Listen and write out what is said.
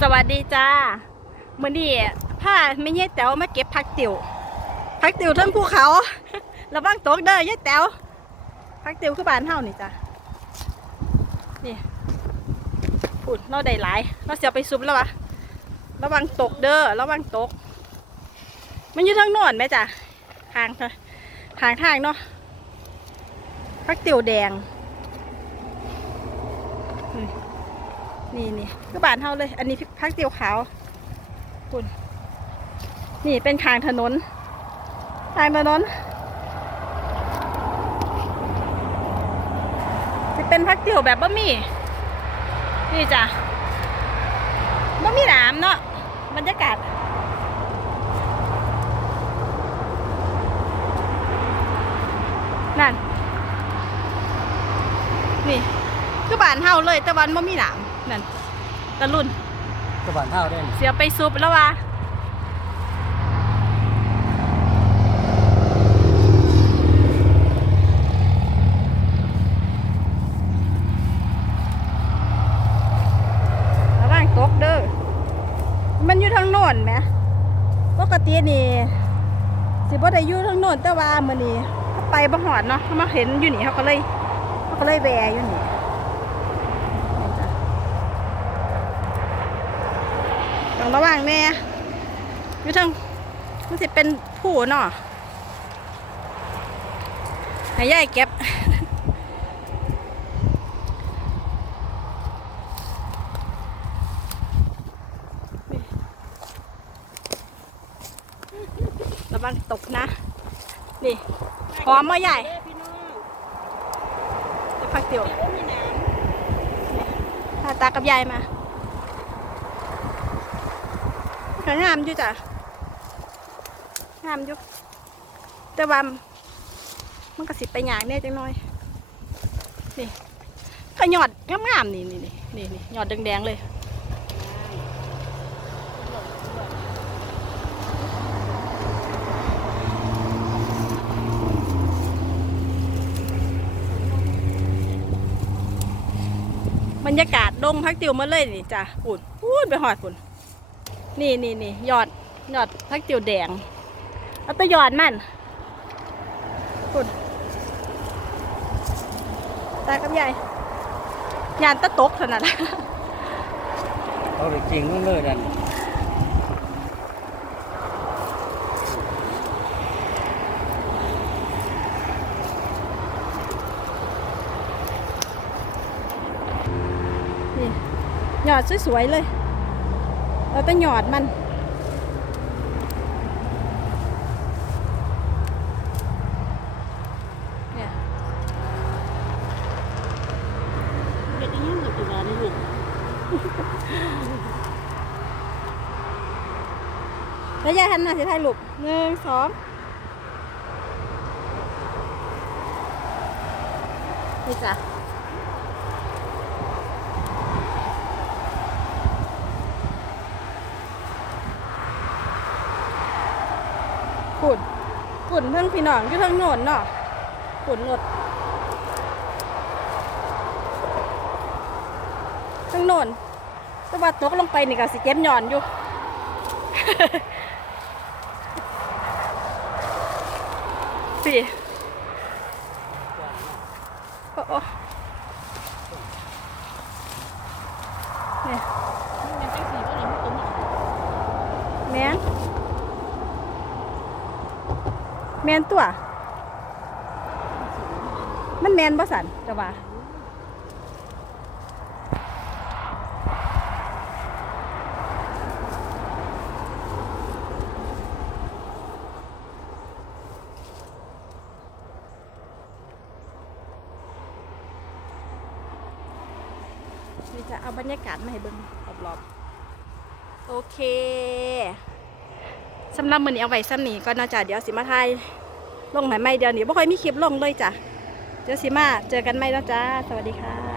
สวัสดีจ้ามื่อนี้ผ้าไม่เย่แต๋วมาเก็บผักติ๋วผักติ๋วทั้งภูเขาระวังตกเด้อย่แต๋วผักติ๋วคือบ้านเฮานี่จ้ะนี่พูดเราได้หลายเราเสียไปซุปแล้ววะระวังตกเด้อระวังตก มันอยู่ทางโน่นไหมจ้ะทางทางทางเนาะผักติ๋วแดง นี่นี่ก็บานเท่าเลย อันนี้พักเตียวขาวคุณนี่เป็นทางถนนทางถนนจะเป็นพักเตียวแบบบะหมี่นี่จ้ะบะหมี่หนามเนาะบรรยากาศนั่น นี่ คือบานเฮาเลยแต่วันบ่มีหนาม นั่นตะลุ่นกระบานเท่าได้เสียไปซุปแล้ววะระวังตกเด้อ มันอยู่ทางโน่นไหมปกตินี่สิบ่ได้อยู่ทางโน่นแต่ว่ามื้อนี้เขาไปบ่หอดเนาะเขามาเห็นอยู่นี่เขาก็เลยเขาก็เลยแวะอยู่นี่นี่จ้ะ ต้องระวังแน่อยู่ทางมันสิเป็นผู้เนาะให้ยายเก็บระวังตกนะ นี่หอมมาใหญ่เดี๋ยวพักเดียวพาตากับยายมา ก็งามอยู่จ้ะงามอยู่แต่ว่ามันก็สิไปหยางแน่จังน้อย นี่ก็หยอดงามๆนี่นี่นี่นี่นี่หยอดแดงๆเลยบรรยากาศดงพักติวมาเลยนี่จ้ะปุ่นพูดไปหอดปุ่น นี่นี่นี่ยอดยอดพักติวแดง เอาแตัวยอดมันปุ่นตากับยายยานตะตกเท่านั้นเอาเลยจริงมันเลยนั่นนี่ยอดสวยๆเลย เอาแต่ยอดมัน เนี่ยเด็กยังกับตัวนี่ลูกแล้วยายหันมาสิถ่ายรูปหนึ่งสองนี่จ้ะ ฝุ่นฝุ่นเพิ่งพี่น้องอยู่ทางโน่นเนาะฝุ่นรถทางโน่นแต่ว่าตกลงไปนี่ก็สิเจ็บหย่อนอยู่สิโอ้โอ้เนี่ย มันจังสีว่าเราไม่ตุ้ม แมน แมนตัว มันแมนบ่สันจะว่านี่จะเอาบรรยากาศมาให้เบิ่งรอบๆ โอเค สำหรับมือนี้เอาไว้ซ้ำนี้ก็น่าจะเดี๋ยวสิมาไทย ลงไหนไม่เดี๋ยวนี้บ่ค่อยมีคลิปลงเลยจ้ะเดี๋ยวสิมาเจอกันไหม่แล้วจ้า สวัสดีค่ะ